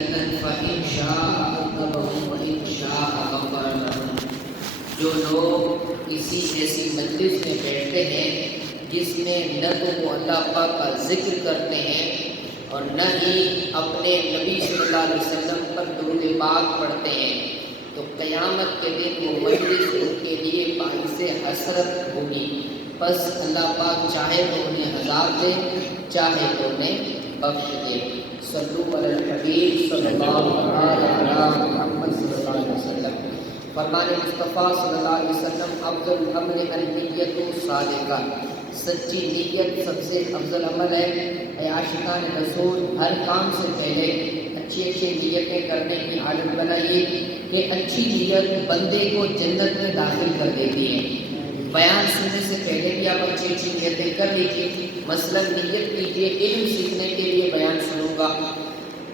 فإن شاء عذبهم وإن شاء غفر لهم۔ جو لوگ کسی ایسی مجلس میں بیٹھتے ہیں جس میں نہ تو وہ اللہ پاک کا ذکر کرتے ہیں اور نہ ہی اپنے نبی صلی اللہ علیہ وسلم پر درود پاک پڑھتے ہیں، تو قیامت کے دن وہ مجلس ان کے لیے باعث حسرت ہوگی۔ بس اللہ پاک چاہے تو انہیں عذاب دے، چاہے تو انہیں بخش دے۔ صلو علی الحبیب صلی اللہ علیہ محمد صلی اللہ علیہ وسلم۔ فرمان مصطفیٰ صلی اللہ علیہ وسلم افضل العمل النیت صادقہ، سچی نیت سب سے افضل عمل ہے۔ اے عاشقان رسول، ہر کام سے پہلے اچھی نیتیں کرنے کی عادت بنائیے کہ اچھی نیت بندے کو جنت میں داخل کر دیتی ہے۔ بیان سننے سے پہلے بھی آپ اچھی نیتیں کر لیجیے۔ مثلا نیت کیجیے علم سیکھنے کے لیے بیان سنوں گا،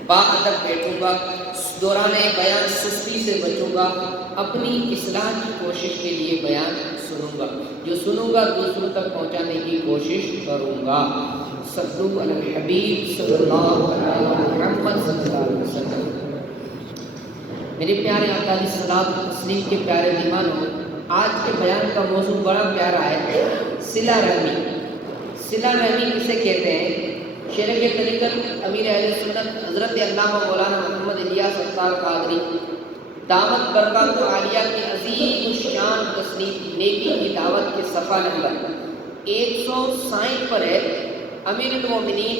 با ادب بیٹھوں گا، دوران بیان سستی سے بچوں گا، اپنی اصلاح کی کوشش کے لیے بیان سنوں گا، جو سنوں گا دوسروں تک پہنچانے کی کوشش کروں گا۔ صلو علی الحبیب صلی اللہ علیہ محمد صلی اللہ علیہ وسلم۔ میرے پیارے آقا علیہ الصلوۃ والتسلیم کے پیارے مہمانوں، آج کے بیان کا موضوع بڑا پیارا ہے، صلہ رحمی۔ صلہ رحمی کسے کہتے ہیں؟ شیخ طریقت امیر اہل سنت حضرت علامہ مولانا محمد الیاس اختر قادری دعوت برکات عالیہ کی عظیم الشان تصنیف نیکی کی دعوت کے صفحہ نمبر 160 پر ہے۔ امیر المومنین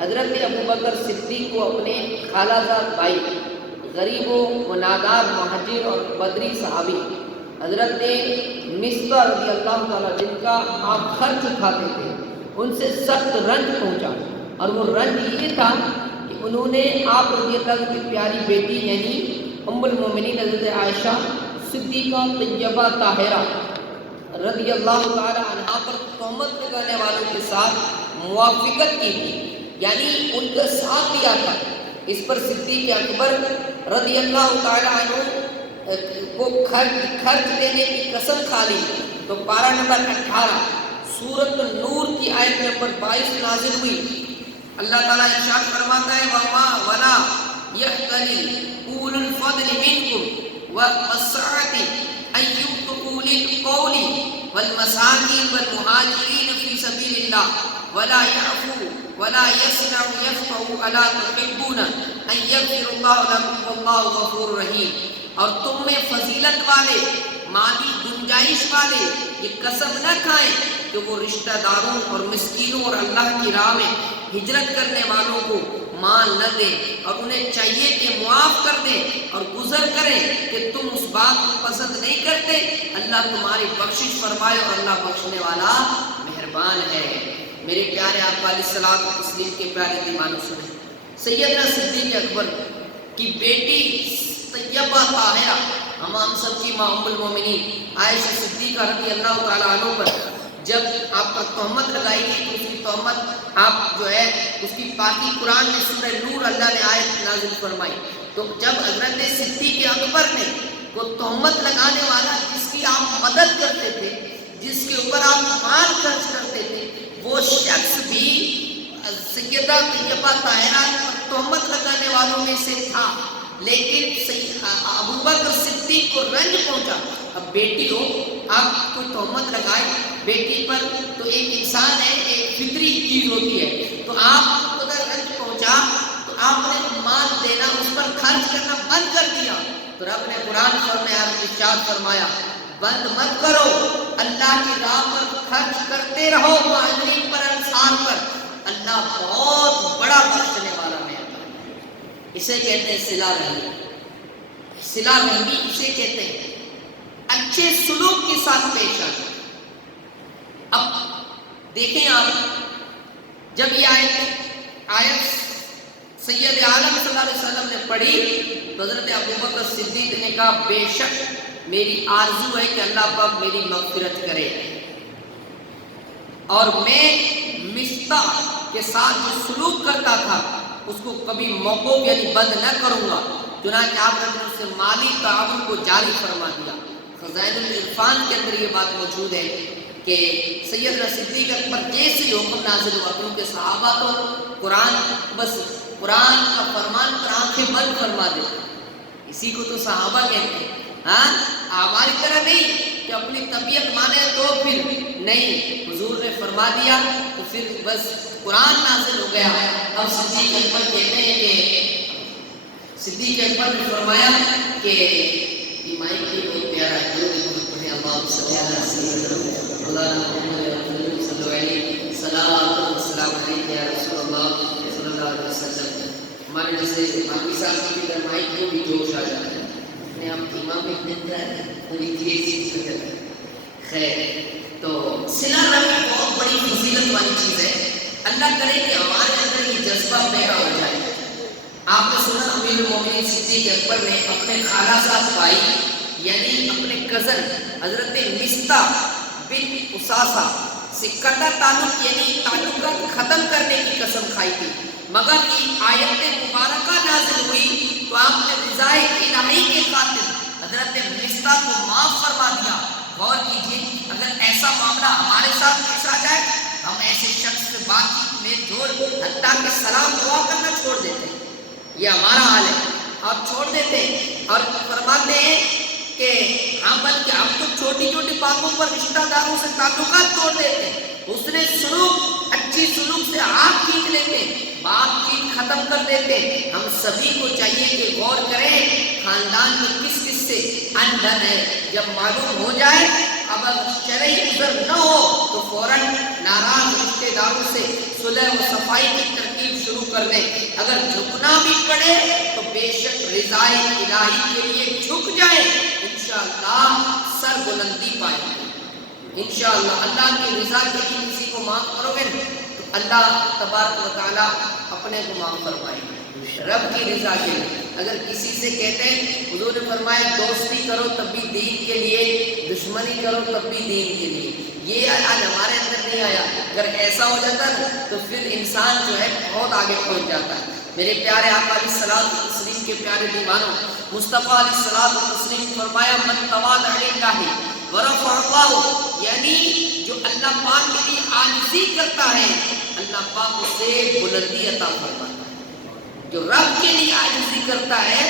حضرت ابوبکر صدیق کو اپنے خالہ زاد بھائی غریب و نادار مہاجر اور بدری صحابی حضرت مصطفیٰ رضی اللہ تعالیٰ جن کا آپ خرچ اٹھاتے تھے، ان سے سخت رنج پہنچا، اور وہ رنج یہ تھا کہ انہوں نے آپ رضی اللہ کی پیاری بیٹی یعنی ام المومنین حضرت عائشہ صدیقہ طیبہ طاہرہ رضی اللہ تعالیٰ عنہا پر تہمت لگانے والوں کے ساتھ موافقت کی تھی، یعنی ان کا ساتھ دیا تھا۔ اس پر صدیق اکبر رضی اللہ تعالیٰ عنہ کو خرچ دینے کی قسم کھا لی، تو پارہ نمبر 18 سورۃ النور کی آیت نمبر 22 نازل ہوئی۔ اللہ تعالیٰ ارشاد فرماتا ہے وَلَا يَأْتَلِ أُولُو الْفَضْلِ مِنْكُمْ وَالسَّعَةِ أَن يُؤْتُوا أُولِي الْقَوْلِ وَالْمَسَاكِينَ وَالْمُهَاجِرِينَ فِي سَبِيلِ اللَّهِ وَلَا يَعْفُوا وَلَا يَصْنَعُوا يَفْقَهُوا أَلَا تُحِبُّونَ أَن يَغْفِرَ اللَّهُ لَكُمْ وَاللَّهُ غَفُورٌ رَحِيمٌ۔ اور تم میں فضیلت والے، مالی گنجائش والے یہ قسم نہ کھائیں کہ وہ رشتہ داروں اور مسکینوں اور اللہ کی راہ میں ہجرت کرنے والوں کو مال نہ دیں، اور انہیں چاہیے کہ معاف کر دیں اور گزر کریں کہ تم اس بات کو پسند نہیں کرتے۔ اللہ تمہاری بخشش فرمائے، اور اللہ بخشنے والا مہربان ہے۔ میرے پیارے آقا علیہ الصلوۃ والتسلیم کے پیارے مہمانوں، سنیں سیدنا صدیق اکبر کی بیٹی طیبہ طاہرہ ہم سب کی ماں ام المومنین عائشہ صدیقہ رضی اللہ تعالیٰ عنہ پر جب آپ پر تہمت لگائی گئی، تو اس کی تہمت آپ جو ہے اس کی پاکی قرآن میں سورہ نور اللہ نے آیت نازل فرمائی، تو جب حضرت صدیق اکبر نے کو تہمت لگانے والا جس کی آپ مدد کرتے تھے، جس کے اوپر آپ مال خرچ کرتے تھے، وہ شخص بھی سیدہ طیبہ طاہرہ پر تہمت لگانے والوں میں سے تھا، لیکن ابوبکر صدیق کو رنج پہنچا۔ اب بیٹی ہو، آپ کوئی تہمت لگائے بیٹی پر، تو ایک انسان ہے، ایک فطری چیز ہوتی ہے، تو آپ کو اگر رنج پہنچا تو آپ نے مال دینا، اس پر خرچ کرنا بند کر دیا، تو رب نے قرآن میں ارشاد فرمایا بند مت کرو، اللہ کی راہ پر خرچ کرتے رہو، مہاجرین پر، انصار پر، اللہ بہت بڑا بخشنے والا ہے۔ اسے کہتے ہیں صلہ رحمی۔ صلہ رحمی اسے کہتے ہیں اچھے سلوک کے ساتھ پیش آنا۔ اب دیکھیں آپ، جب یہ آیت سید عالم صلی اللہ علیہ وسلم نے پڑھی، تو حضرت ابوبکر صدیق نے کہا بے شک میری آرزو ہے کہ اللہ پاک میری مغفرت کرے، اور میں مصطفیٰ کے ساتھ جو سلوک کرتا تھا اس کو کبھی موقوف یعنی بند نہ کروں گا۔ چنانچہ آپ نے اس سے مالی تعاون کو جاری فرما دیا۔ خزائن العرفان کے اندر یہ بات موجود ہے کہ سیدنا صدیق اکبر جیسے حکم نازل ہوا، کیونکہ صحابہ تو قرآن بس قرآن کا فرمان پر آنکھیں بند فرما دیتے. اسی کو تو صحابہ کہتے ہیں. ہاں ہماری طرح نہیں کہ اپنی طبیعت مانے تو پھر نہیں، حضور نے فرما دیا تو پھر بس قرآن نازل ہو گیا. اب صدیق اکبر کہتے ہیں کہ صدیق اکبر نے فرمایا کہ یہ مائک بھی بہت پیارا ہے، جو بھی بہت پڑھے اللہ صلی اللہ علیہ وسلم مولانا محمد صلی اللہ علیہ وسلم السلام علیکم یا رسول اللہ صلی اللہ علیہ وسلم. ہمارے جیسے باقی صاحب کی بھی مائک کو بھی جوش آ جاتا ہے اپنے آپ امام ابن بڑی تیز چیز ہے. خیر تو صلہ رحمی بہت بڑی فضیلت والی چیز ہے. اللہ کرے کہ ہمارے اندر یہ جذبہ پیدا ہو جائے. آپ نے سنا امیر المومنین صدیق اکبر نے اپنے خالہ صاحب بھائی یعنی اپنے کزن حضرت مصطح بن اساسہ سے قطع تعلق یعنی تعلقات ختم کرنے کی قسم کھائی تھی، مگر یہ آیت مبارکہ نازل ہوئی تو آپ نے رضائے الہی کے خاطر حضرت مصطح کو معاف فرما دیا. غور کیجیے، اگر ایسا معاملہ ہمارے ساتھ پیش آ جائے ہم ایسے شخص سے بات چیت میں جھول حتیٰ کہ سلام دعا کرنا چھوڑ دیتے ہیں. یہ ہمارا حال ہے اور چھوڑ دیتے ہیں اور فرماتے ہیں کہ ہم بلکہ ہم تو چھوٹی چھوٹی باتوں پر رشتہ داروں سے تعلقات توڑ دیتے ہیں. اس نے سلوک اچھی سلوک سے ہاتھ کھینچ لیتے ہیں، بات چیت ختم کر دیتے ہیں. ہم سبھی کو چاہیے کہ غور کریں خاندان میں کس کس سے اندھن ہے. جب معلوم ہو جائے اب شرعی عذر نہ ہو تو فوراً ناراض رشتے داروں سے صلح و صفائی کی ترتیب شروع کر دیں. اگر جھکنا بھی پڑے تو بے شک رضائے الہی کے لیے جھک جائیں، انشاءاللہ سر بلندی پائیں گے. انشاءاللہ اللہ کی رضا کے لیے کسی کو معاف کرو گے تو اللہ تبارک و تعالیٰ اپنے کو معاف فرمائے گا. رب کی رضا کے لیے اگر کسی سے کہتے ہیں حضور نے فرمایا دوستی کرو تب بھی دین کے لیے، دشمنی کرو تب بھی دین کے لیے، یہ آج ہمارے اندر نہیں آیا. اگر ایسا ہو جاتا نا تو پھر انسان جو ہے بہت آگے پہنچ جاتا ہے. میرے پیارے آقا علیہ الصلوۃ والتسلیم کے پیارے دیوانوں، مصطفیٰ علیہ الصلوۃ والتسلیم فرمایا من تواضع للہ ورفع اللہ، یعنی جو اللہ پاک کے لیے عاجزی کرتا ہے اللہ پاک اسے بلندی عطا فرماتا ہے. جو رب کے لیے عاجزی کرتا ہے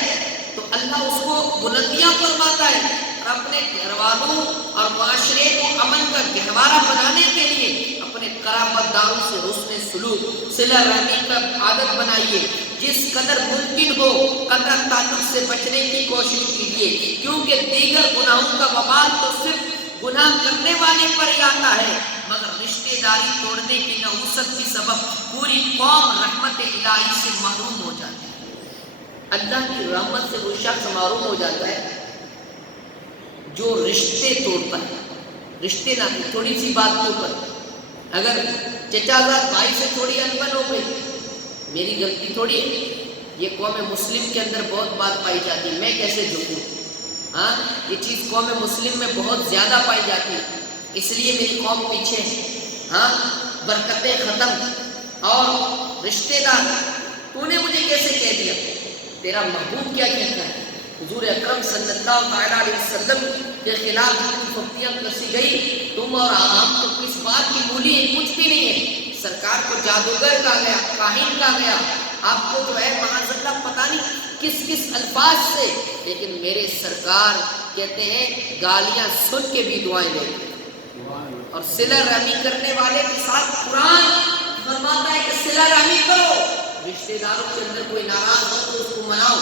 تو اللہ اس کو بلندیاں فرماتا ہے. اور اپنے گھر والوں اور معاشرے کو امن کا گہوارہ بنانے کے لیے اپنے قرابت داروں سے حسن سلوک صلہ رحمی کا عادت بنائیے. جس قدر ممکن ہو قطع تعلق سے بچنے کی کوشش کیجیے، کیونکہ دیگر گناہوں کا وبال تو صرف گناہ کرنے والے پر ہی آتا ہے، مگر رشتے داری توڑنے کی نحوست کی سبب پوری قوم رحمت الہی سے محروم ہو جاتی ہے. اللہ کی رحمت سے وہ شخص محروم ہو جاتا ہے جو رشتے توڑتا ہے. رشتے نہ تھوڑی سی بات کے اوپر اگر چچا زاد بھائی سے تھوڑی انبن ہو گئی میری غلطی تھوڑی ہے. یہ قوم مسلم کے اندر بہت بات پائی جاتی ہے، میں کیسے جھکوں. ہاں یہ چیز قوم مسلم میں بہت زیادہ پائی جاتی ہے، اس لیے میری قوم پیچھے ہے. ہاں برکتیں ختم اور رشتے دار تو نے مجھے کیسے کہہ دیا، تیرا محبوب کیا کہتا ہے. حضور اکرم صلی اللہ علیہ وسلم کے خلاف جتنی ففتیاں کسی گئی تم اور ہم تو کس بات کی بولی ہے، کچھ بھی نہیں ہے. سرکار کو جادوگر کہا گیا، کاہن کہا گیا، آپ کو جو ہے معاذ اللہ پتہ نہیں کس کس الفاظ سے، لیکن میرے سرکار کہتے ہیں گالیاں سن کے بھی دعائیں دیتے ہیں. اور صلہ رحمی کرنے والے کے ساتھ قرآن فرماتا ہے کہ صلہ رحمی کرو. رشتے داروں کے اندر کوئی ناراض ہو تو اس کو مناؤ،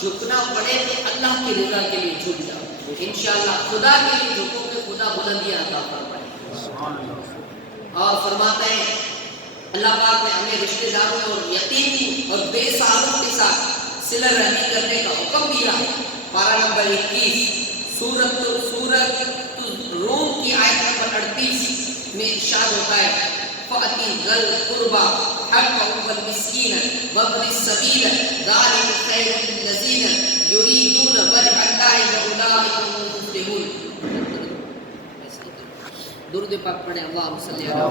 جھکنا پڑے تو اللہ کی رضا کے لیے جھک جاؤ. انشاءاللہ خدا کے لیے جھکو کہ خدا بلندیاں عطا فرمائے. اور فرماتے ہیں اللہ پاک نے ہمیں رشتے داروں اور یتیم اور بے سہاروں کے ساتھ صلہ رحمی کرنے کا حکم دیا. پارہ نمبر 21 سورت روم کی آیت نمبر 38 میں ارشاد ہوتا ہے فَأْتِ ذَا الْقُرْبَى حَقَّهُ وَالْمِسْكِينَ وَابْنِ السَّبِيلِ ذَلِكَ خَيْرٌ لِلَّذِينَ يُرِيدُونَ وَجْهَ اللَّهِ وَأُولَٰئِكَ هُمُ الْمُفْلِحُونَ. درود پاک پڑھیں اللہم صلی علی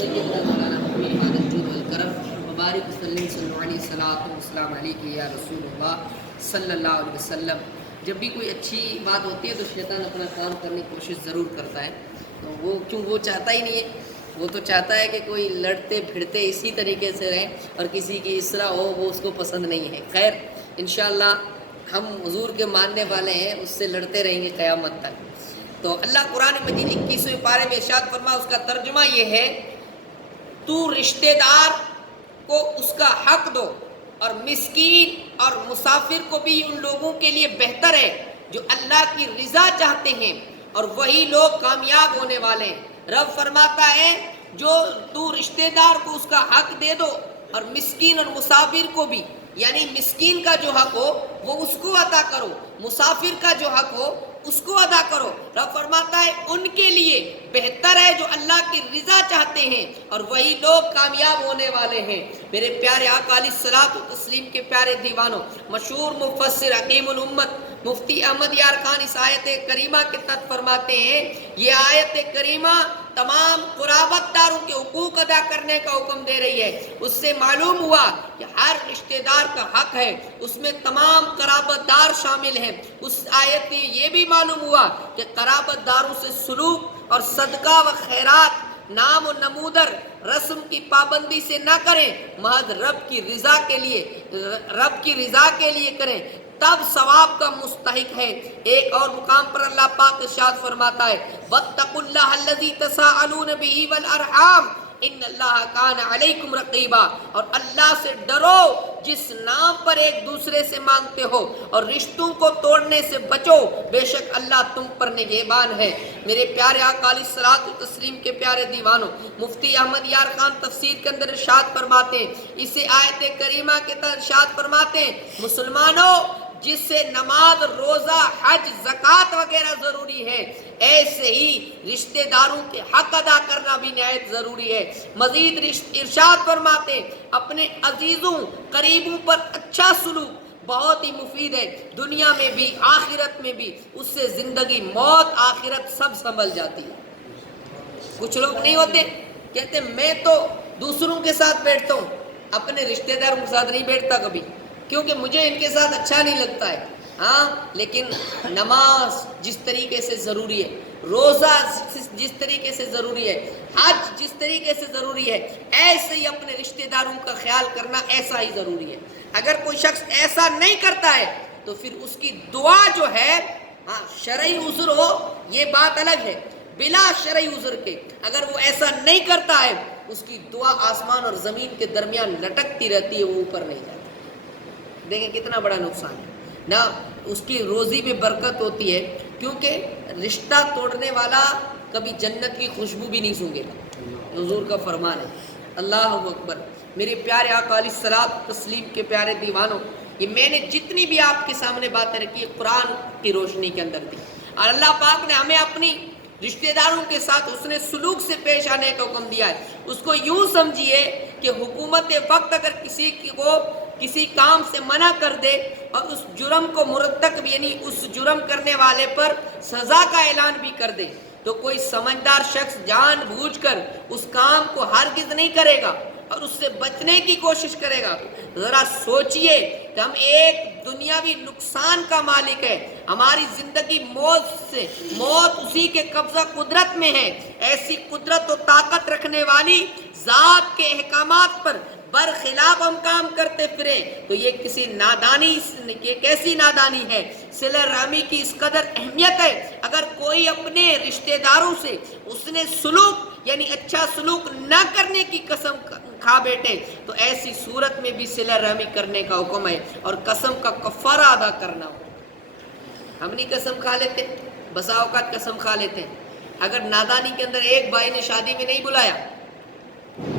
سیدنا مولانا محمد الجود والکرم مبارک وسلم صلی اللہ علیہ وسلم السلام علیکم یا رسول اللہ صلی اللہ علیہ وسلم. جب بھی کوئی اچھی بات ہوتی ہے تو شیطان اپنا کام کرنے کی کوشش ضرور کرتا ہے. تو وہ کیوں وہ چاہتا ہی نہیں ہے، وہ تو چاہتا ہے کہ کوئی لڑتے پھرتے اسی طریقے سے رہیں اور کسی کی اصلاح ہو، وہ اس کو پسند نہیں ہے۔ خیر انشاءاللہ ہم حضور کے ماننے والے ہیں، اس سے لڑتے رہیں گے قیامت تک۔ تو اللہ قرآن مجید 21ویں پارے میں ارشاد فرما، اس کا ترجمہ یہ ہے، تو رشتہ دار کو اس کا حق دو اور مسکین اور مسافر کو بھی ان لوگوں کے لیے بہتر ہے جو اللہ کی رضا چاہتے ہیں، اور وہی لوگ کامیاب ہونے والے ہیں۔ رب فرماتا ہے جو تو رشتہ دار کو اس کا حق دے دو اور مسکین اور مسافر کو بھی، یعنی مسکین کا جو حق ہو وہ اس کو عطا کرو، مسافر کا جو حق ہو اس کو ادا کرو۔ رب فرماتا ہے ان کے لیے بہتر ہے جو اللہ کی رضا چاہتے ہیں، اور وہی لوگ کامیاب ہونے والے ہیں۔ میرے پیارے آقا علیہ الصلوۃ والتسلیم کے پیارے دیوانوں، مشہور مفسر حکیم الامت مفتی احمد یار خان اس آیت کریمہ کے تحت فرماتے ہیں، یہ آیت کریمہ تمام قرابت داروں کے حقوق ادا کرنے کا حکم دے رہی ہے۔ اس سے معلوم ہوا کہ ہر رشتہ دار کا حق ہے، اس میں تمام قرابت دار شامل ہیں۔ اس آیت میں یہ بھی معلوم ہوا کہ قرابت داروں سے سلوک اور صدقہ و خیرات نام و نمودر رسم کی پابندی سے نہ کریں، محض رب کی رضا کے لیے کریں، تب ثواب کا مستحق ہے۔ ایک اور مقام پر اللہ پاک ارشاد فرماتا ہے، وَاتَّقُوا اللَّهَ الَّذِي تَسَاءَلُونَ بِهِ وَالْأَرْحَامَ ان اللہ کان علیکم رقیبا، اور اللہ سے ڈرو جس نام پر ایک دوسرے سے مانگتے ہو، اور رشتوں کو توڑنے سے بچو، بے شک اللہ تم پر نگہبان ہے۔ میرے پیارے آقا علیہ الصلوۃ والتسلیم کے پیارے دیوانوں، مفتی احمد یار خان تفسیر کے اندر ارشاد فرماتے ہیں، اسے آیت کریمہ کے تحت ارشاد فرماتے ہیں، مسلمانوں جس سے نماز، روزہ، حج، زکوٰۃ وغیرہ ضروری ہے، ایسے ہی رشتہ داروں کے حق ادا کرنا بھی نہایت ضروری ہے۔ مزید ارشاد فرماتے ہیں، اپنے عزیزوں قریبوں پر اچھا سلوک بہت ہی مفید ہے، دنیا میں بھی آخرت میں بھی، اس سے زندگی موت آخرت سب سنبھل جاتی ہے۔ کچھ لوگ نہیں ہوتے، کہتے میں تو دوسروں کے ساتھ بیٹھتا ہوں، اپنے رشتہ داروں کے ساتھ نہیں بیٹھتا کبھی، کیونکہ مجھے ان کے ساتھ اچھا نہیں لگتا ہے۔ ہاں لیکن نماز جس طریقے سے ضروری ہے، روزہ جس طریقے سے ضروری ہے، حج جس طریقے سے ضروری ہے، ایسے ہی اپنے رشتہ داروں کا خیال کرنا ایسا ہی ضروری ہے۔ اگر کوئی شخص ایسا نہیں کرتا ہے تو پھر اس کی دعا جو ہے، ہاں شرعی عذر ہو یہ بات الگ ہے، بلا شرعی عذر کے اگر وہ ایسا نہیں کرتا ہے، اس کی دعا آسمان اور زمین کے درمیان لٹکتی رہتی ہے، وہ اوپر نہیں جاتی۔ دیکھیں کتنا بڑا نقصان ہے نہ، اس کی روزی میں برکت ہوتی ہے، کیونکہ رشتہ توڑنے والا کبھی جنت کی خوشبو بھی نہیں سونگے گا، حضور کا فرمان ہے۔ اللہ اکبر۔ میرے پیارے آقا علیہ الصلوۃ والتسلیم کے پیارے دیوانوں، یہ میں نے جتنی بھی آپ کے سامنے باتیں رکھی قرآن کی روشنی کے اندر تھی، اور اللہ پاک نے ہمیں اپنی رشتہ داروں کے ساتھ اس نے سلوک سے پیش آنے کا حکم دیا ہے۔ اس کو یوں سمجھیے کہ حکومت وقت اگر کسی کو کسی کام سے منع کر دے اور اس جرم کو مرتکب، یعنی اس جرم کرنے والے پر سزا کا اعلان بھی کر دے، تو کوئی سمجھدار شخص جان بوجھ کر اس کام کو ہرگز نہیں کرے گا اور اس سے بچنے کی کوشش کرے گا۔ ذرا سوچئے کہ ہم ایک دنیاوی نقصان کا مالک ہے، ہماری زندگی موت اسی کے قبضہ قدرت میں ہے۔ ایسی قدرت و طاقت رکھنے والی ذات کے احکامات پر برخلاف ہم کام کرتے پھرے تو یہ کیسی نادانی ہے۔ صلہ رحمی کی اس قدر اہمیت ہے، اگر کوئی اپنے رشتہ داروں سے اس نے سلوک یعنی اچھا سلوک نہ کرنے کی قسم کھا بیٹھے تو ایسی صورت میں بھی صلہ رحمی کرنے کا حکم ہے اور قسم کا کفارہ ادا کرنا ہو۔ ہم نہیں قسم کھا لیتے، بسا اوقات قسم کھا لیتے ہیں، اگر نادانی کے اندر ایک بھائی نے شادی میں نہیں بلایا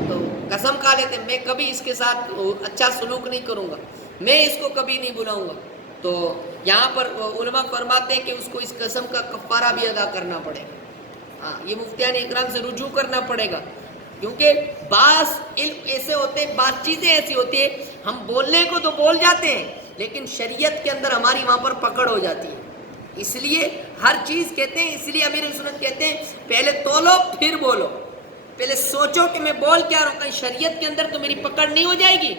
تو قسم کھا لیتے ہیں میں کبھی اس کے ساتھ اچھا سلوک نہیں کروں گا، میں اس کو کبھی نہیں بلاؤں گا۔ تو یہاں پر علماء فرماتے ہیں کہ اس کو اس قسم کا کفارہ بھی ادا کرنا پڑے گا۔ ہاں یہ مفتیان اکرام سے رجوع کرنا پڑے گا، کیونکہ بعض علم ایسے ہوتے ہیں، بعض چیزیں ایسی ہوتی ہیں ہم بولنے کو تو بول جاتے ہیں لیکن شریعت کے اندر ہماری وہاں پر پکڑ ہو جاتی ہے۔ اس لیے ہر چیز کہتے ہیں، اس لیے امیر سنت کہتے ہیں پہلے تولو پھر بولو، پہلے سوچو کہ میں بول کیا رہا ہوں، کہیں شریعت کے اندر تو میری پکڑ نہیں ہو جائے گی۔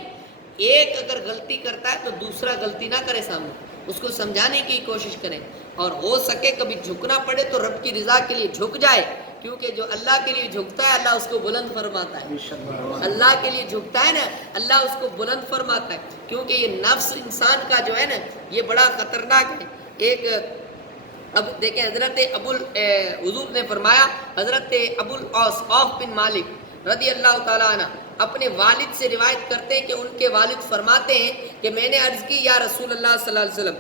ایک اگر غلطی کرتا ہے تو دوسرا غلطی نہ کرے، سامنے اس کو سمجھانے کی کوشش کریں، اور ہو سکے کبھی جھکنا پڑے تو رب کی رضا کے لیے جھک جائے، کیونکہ جو اللہ کے لیے جھکتا ہے اللہ اس کو بلند فرماتا ہے. اللہ کے لیے جھکتا ہے نا اللہ اس کو بلند فرماتا ہے. کیونکہ یہ نفس انسان کا جو ہے نا یہ بڑا خطرناک ہے. ایک اب دیکھیں حضرت حضور نے فرمایا، حضرت ابو العاص عوف بن مالک رضی اللہ تعالیٰ عنہ اپنے والد سے روایت کرتے ہیں کہ ان کے والد فرماتے ہیں کہ میں نے عرض کی یا رسول اللہ صلی اللہ علیہ وسلم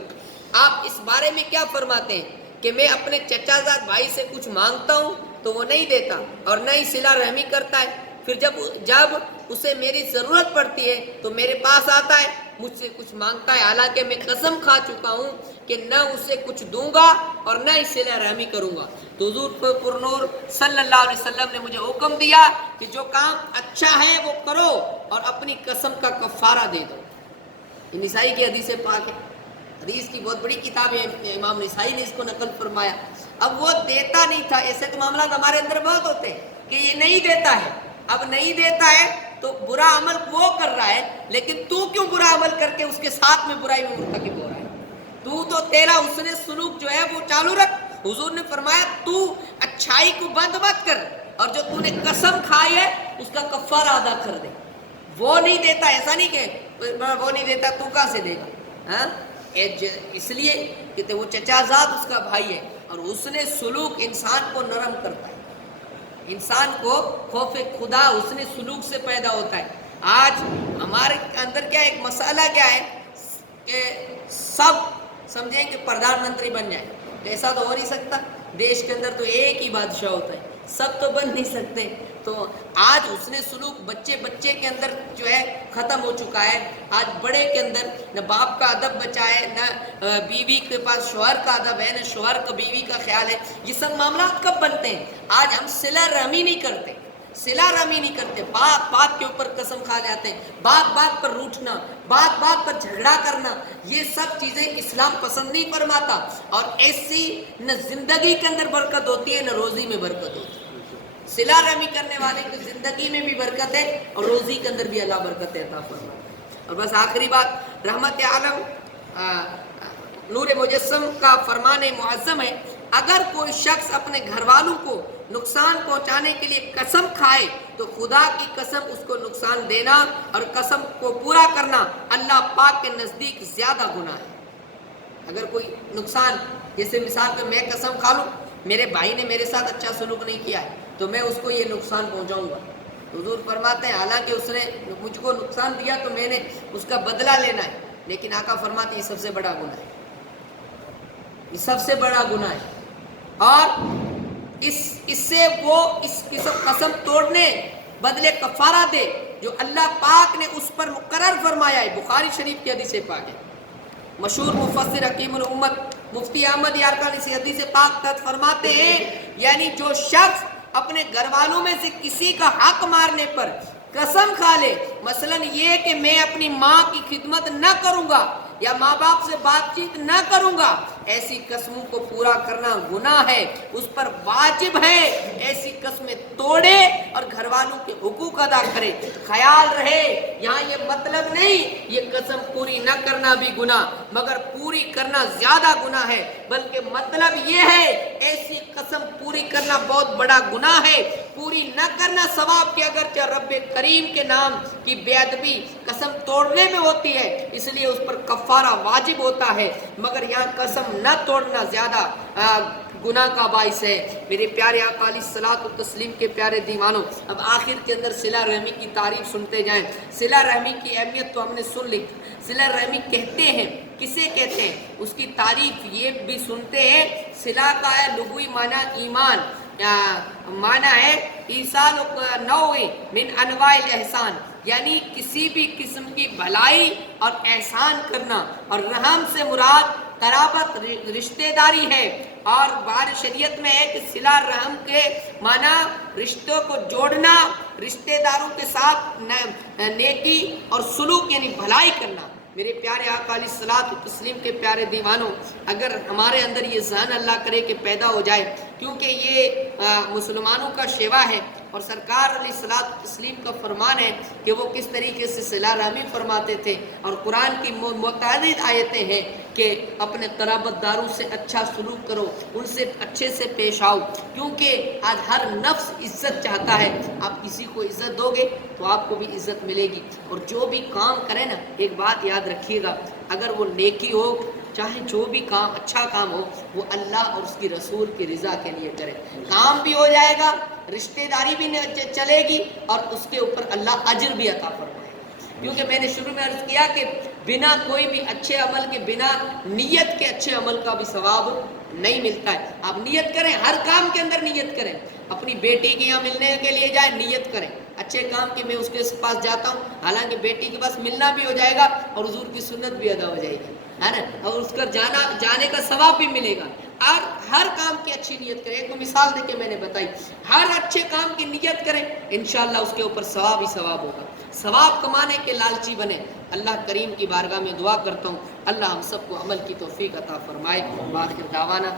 آپ اس بارے میں کیا فرماتے ہیں کہ میں اپنے چچا زاد بھائی سے کچھ مانگتا ہوں تو وہ نہیں دیتا اور نہ ہی صلہ رحمی کرتا ہے، پھر جب اسے میری ضرورت پڑتی ہے تو میرے پاس آتا ہے مجھ سے کچھ مانگتا ہے، حالانکہ میں قسم کھا چکا ہوں کہ نہ اسے کچھ دوں گا اور نہ ہی صلہ رحمی کروں گا. تو حضور پر نور صلی اللہ علیہ وسلم نے مجھے حکم دیا کہ جو کام اچھا ہے وہ کرو اور اپنی قسم کا کفارہ دے دو. یہ نسائی کی حدیث پاک ہے، حدیث کی بہت بڑی کتاب ہے، امام نسائی نے اس کو نقل فرمایا. اب وہ دیتا نہیں تھا. ایسے تو معاملات ہمارے اندر بہت ہوتے ہیں کہ یہ نہیں دیتا ہے، اب نہیں دیتا ہے تو برا عمل وہ کر رہا ہے، لیکن تو کیوں برا عمل کر کے اس کے ساتھ میں برائی میں مرتکب ہو رہا ہے؟ تو تیرا حسن سلوک جو ہے وہ چالو رکھ. حضور نے فرمایا تو اچھائی کو بند مت کر اور جو تو نے قسم کھائی ہے اس کا کفارہ ادا کر دے. وہ نہیں دیتا، ایسا نہیں کہ وہ نہیں دیتا تو کہاں سے دے گا؟ ہاں اس لیے کہ وہ چچا زاد اس کا بھائی ہے. اور حسن سلوک انسان کو نرم کرتا ہے، انسان کو خوف خدا حسن سلوک سے پیدا ہوتا ہے. آج ہمارے اندر کیا ایک مسئلہ کیا ہے کہ سب سمجھیں کہ پردھان منتری بن جائے. ایسا تو ہو نہیں سکتا. دیش کے اندر تو ایک ہی بادشاہ ہوتا ہے، سب تو بن نہیں سکتے. تو آج حسن سلوک بچے کے اندر جو ہے ختم ہو چکا ہے. آج بڑے کے اندر نہ باپ کا ادب بچا ہے، نہ بیوی کے پاس شوہر کا ادب ہے، نہ شوہر کا بیوی کا خیال ہے. یہ سب معاملات کب بنتے ہیں؟ آج ہم صلہ رحمی نہیں کرتے، صلہ رحمی نہیں کرتے، بات کے اوپر قسم کھا جاتے ہیں، بات پر روٹھنا، بات پر جھگڑا کرنا، یہ سب چیزیں اسلام پسند نہیں فرماتا. اور ایسی نہ زندگی کے اندر برکت ہوتی ہے نہ روزی میں برکت ہوتی ہے. صلہ رحمی کرنے والے کی زندگی میں بھی برکت ہے اور روزی کے اندر بھی اللہ برکت عطا فرماتا ہے. اور بس آخری بات، رحمت عالم نور مجسم کا فرمان معظم ہے، اگر کوئی شخص اپنے گھر والوں کو نقصان پہنچانے کے لیے قسم کھائے تو خدا کی قسم اس کو نقصان دینا اور قسم کو پورا کرنا اللہ پاک کے نزدیک زیادہ گناہ ہے. اگر کوئی نقصان، جیسے مثال پہ میں قسم کھا لوں میرے بھائی نے میرے ساتھ اچھا سلوک نہیں کیا ہے تو میں اس کو یہ نقصان پہنچاؤں گا. حضور فرماتے ہیں حالانکہ اس نے مجھ کو نقصان دیا تو میں نے اس کا بدلہ لینا ہے، لیکن آقا فرماتے ہیں یہ سب سے بڑا گناہ ہے، یہ سب سے بڑا گناہ ہے. اور اس سے وہ اس قسم توڑنے بدلے کفارہ دے جو اللہ پاک نے اس پر مقرر فرمایا ہے. بخاری شریف کی حدیث پاک ہے. مشہور مفسر حکیم الامت مفتی احمد یارکان اس حدیث پاک تحت فرماتے ہیں یعنی جو شخص اپنے گھر والوں میں سے کسی کا حق مارنے پر قسم کھا لے، مثلا یہ کہ میں اپنی ماں کی خدمت نہ کروں گا یا ماں باپ سے بات چیت نہ کروں گا، ایسی قسموں کو پورا کرنا گناہ ہے، اس پر واجب ہے ایسی قسمیں توڑے اور گھر والوں کے حقوق ادا کرے. خیال رہے یہاں یہ مطلب نہیں یہ قسم پوری نہ کرنا بھی گناہ مگر پوری کرنا زیادہ گناہ ہے، بلکہ مطلب یہ ہے ایسی قسم پوری کرنا بہت بڑا گناہ ہے. پوری نہ کرنا ثواب کے اگرچہ رب کریم کے نام کی بے ادبی قسم توڑنے میں ہوتی ہے، اس لیے اس پر کفارہ واجب ہوتا ہے، مگر یہاں قسم نہ توڑنا زیادہ گناہ کا باعث ہے. میرے پیارے آقا علیہ الصلوۃ والتسلیم کے پیارے دیوانوں، اب آخر کے اندر صلہ رحمی کی تعریف سنتے جائیں. صلہ رحمی کی اہمیت تو ہم نے سن لی. صلہ رحمی کہتے ہیں کسے کہتے ہیں، اس کی تعریف یہ بھی سنتے ہیں. صلہ کا ہے لغوی معنی ایمان، معنی ہے ایصال نوع من انواع الاحسان، یعنی کسی بھی قسم کی بھلائی اور احسان کرنا. اور رحم سے مراد قرابت رشتہ داری ہے. اور بار شریعت میں ہے کہ صلہ رحم کے معنی رشتوں کو جوڑنا، رشتہ داروں کے ساتھ نیکی اور سلوک یعنی بھلائی کرنا. میرے پیارے آقا علیہ الصلوۃ والتسلیم کے پیارے دیوانوں، اگر ہمارے اندر یہ ذہن اللہ کرے کہ پیدا ہو جائے، کیونکہ یہ مسلمانوں کا شیوا ہے، اور سرکار علیہ الصلوۃ والتسلیم کا فرمان ہے کہ وہ کس طریقے سے صلہ رحمی فرماتے تھے، اور قرآن کی متعدد آیتیں ہیں کہ اپنے قرابت داروں سے اچھا سلوک کرو، ان سے اچھے سے پیش آؤ، کیونکہ آج ہر نفس عزت چاہتا ہے۔ آپ کسی کو عزت دو گے تو آپ کو بھی عزت ملے گی، اور جو بھی کام کرے نا، ایک بات یاد رکھیے گا، اگر وہ نیکی ہو، چاہے جو بھی کام اچھا کام ہو، وہ اللہ اور اس کی رسول کی رضا کے لیے کرے، کام بھی ہو جائے گا، رشتہ داری بھی چلے گی، اور اس کے اوپر اللہ اجر بھی عطا فرمائے گا۔ کیونکہ میں نے شروع میں عرض کیا کہ بنا کوئی بھی اچھے عمل کے، بنا نیت کے اچھے عمل کا بھی ثواب نہیں ملتا ہے۔ آپ نیت کریں، ہر کام کے اندر نیت کریں، اپنی بیٹی کے یہاں ملنے کے لیے جائیں، نیت کریں اچھے کام کی، میں اس کے پاس جاتا ہوں، حالانکہ بیٹی کے پاس ملنا بھی ہو جائے گا اور حضور کی سنت بھی ادا ہو جائے گی، ہے نا، اور اس کا جانے کا ثواب بھی ملے گا۔ اور ہر کام کی اچھی نیت کریں، ایک تو مثال دے کے میں نے بتائی، ہر اچھے کام کی نیت کریں، انشاءاللہ اس کے اوپر ثواب ہی ثواب ہوگا۔ ثواب کمانے کے لالچی بنے، اللہ کریم کی بارگاہ میں دعا کرتا ہوں اللہ ہم سب کو عمل کی توفیق عطا فرمائے۔ وآخر دعوانا